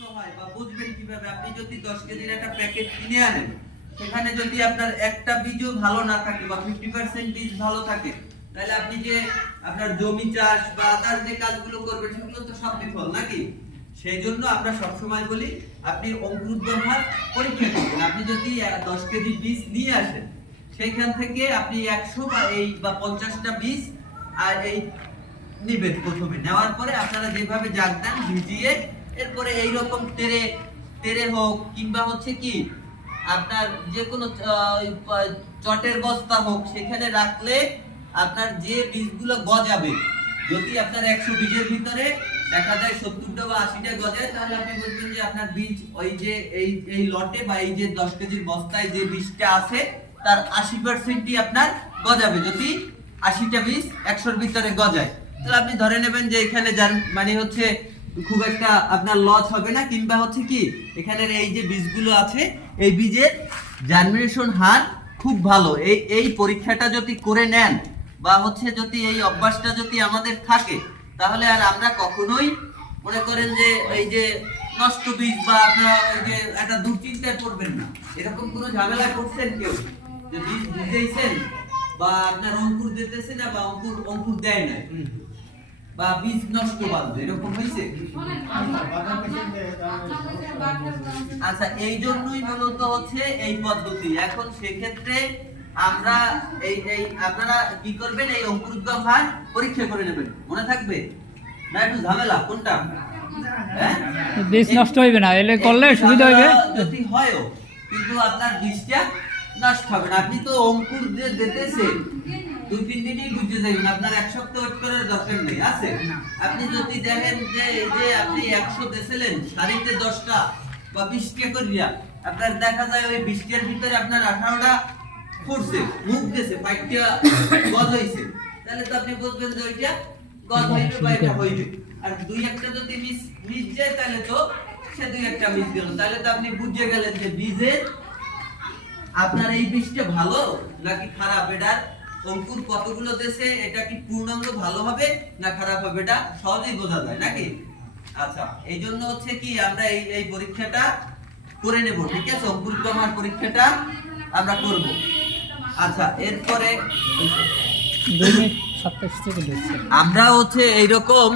বুঝতে হয় বা বুঝবেন কিভাবে? আপনি যদি 10 কেজির একটা প্যাকেট কিনে আনেন, সেখানে যদি আপনার একটা বীজও ভালো না থাকে বা 50% বীজ ভালো থাকে, তাহলে আপনি যে আপনার জমি চাষ বা আদার যে কাজগুলো করবেন সেগুলো তো সব বিফল নাকি? সেই জন্য আমরা সবসময় বলি আপনি অঙ্কুরোদ্গম হার পরীক্ষা করবেন। আপনি যদি 10 কেজি বীজ নিয়ে আসেন, সেইখান থেকে আপনি 100 বা 50টা বীজ আর এই নিবেন। প্রথমে নেওয়ার পরে আপনারা যেভাবে জাগ দেন ভিজিয়ে, এরপরে এইরকম তেরে তেরে হোক কিংবা হচ্ছে কি আপনার যে কোনো চটের বস্তা হোক, সেখানে রাখলে আপনার যে বীজগুলো গজাবে, যদি আপনার 100 বীজের ভিতরে দেখা যায় 70টা বা 80টা গজায়, তাহলে আপনি বলবেন যে আপনার বীজ ওই যে এই লটে বা এই যে 10 কেজির বস্তায় যে বীজটা আছে তার 80%ই আপনার গজাবে। যদি 80টা বীজ 100-র ভিতরে গজায়, তাহলে আপনি ধরে নেবেন যে এখানে মানে হচ্ছে খুব একটা আপনার লস হবে না, কিংবা হচ্ছে কি এখানে এই যে বীজগুলো আছে এই বীজের জার্মিনেশন হার খুব ভালো। এই পরীক্ষাটা যদি করে নেন বা হচ্ছে যদি এই অভ্যাসটা যদি আমাদের থাকে, তাহলে আর আমরা কখনোই মনে করেন যে এই যে নষ্ট বীজ বা আপনারা এই যে একটা দুশ্চিন্তায় পড়বেন না। এরকম কোনো ঝামেলায় পড়ছেন কেউ যে বীজ ভিজাইছেন বা আপনার অঙ্কুর দিতেছে না বা অঙ্কুর দেয় না বা বীজ নষ্ট বাঁধবে, এরকম হয়েছে? আচ্ছা, এই জন্যই মূলত হচ্ছে এই পদ্ধতি। এখন সেক্ষেত্রে আমরা এই আপনারা কি করবেন, এই অঙ্কুরোদ্গম হার পরীক্ষা করে নেবেন। মনে থাকবে না? একটু ঝামেলা কোনটা? বীজ নষ্ট হইবে না, এলে করলে সুবিধা হইবে। যদি হয়ও, কিন্তু আপনার বীজটা নষ্ট হবে না। আপনি তো অঙ্কুর যে দিতেছেন 2-3 দিনই বুঝে যাবেন, আপনার 1 সপ্তাহ ওয়েট করার দরকার নেই আছে। আপনি যদি দেখেন যে এই যে আপনি 100 দিয়েছিলেন সারিতে 10টা বা 20টা করিয়া, আপনার দেখা যায় ওই 20টার ভিতরে আপনার 18টা ফুটছে, মুখ দিয়েছে, 5টা গজ হইছে, তাহলে তো আপনি বুঝবেন যে ওইটা গজ হইবে বা এটা হইবে। আর 2-1টা যদি মিস যায়, তাহলে তো সে 2-1টা মিস গেল, তাহলে তো আপনি বুঝে গেলেন যে বীজের আপনার এই বীজটা ভালো নাকি খারাপ, এটার অঙ্কুর কতগুলো দেশে, এটা কি পূর্ণাঙ্গ ভালো হবে না খারাপ হবে, এটা সহজেই বোঝা যায় নাকি? আচ্ছা, এই জন্য হচ্ছে কি আমরা এই পরীক্ষাটা করে নেব, ঠিক আছে? অঙ্কুরোদ্গম হার পরীক্ষাটা আমরা করব। আচ্ছা, এরপরে আমরা হচ্ছে এইরকম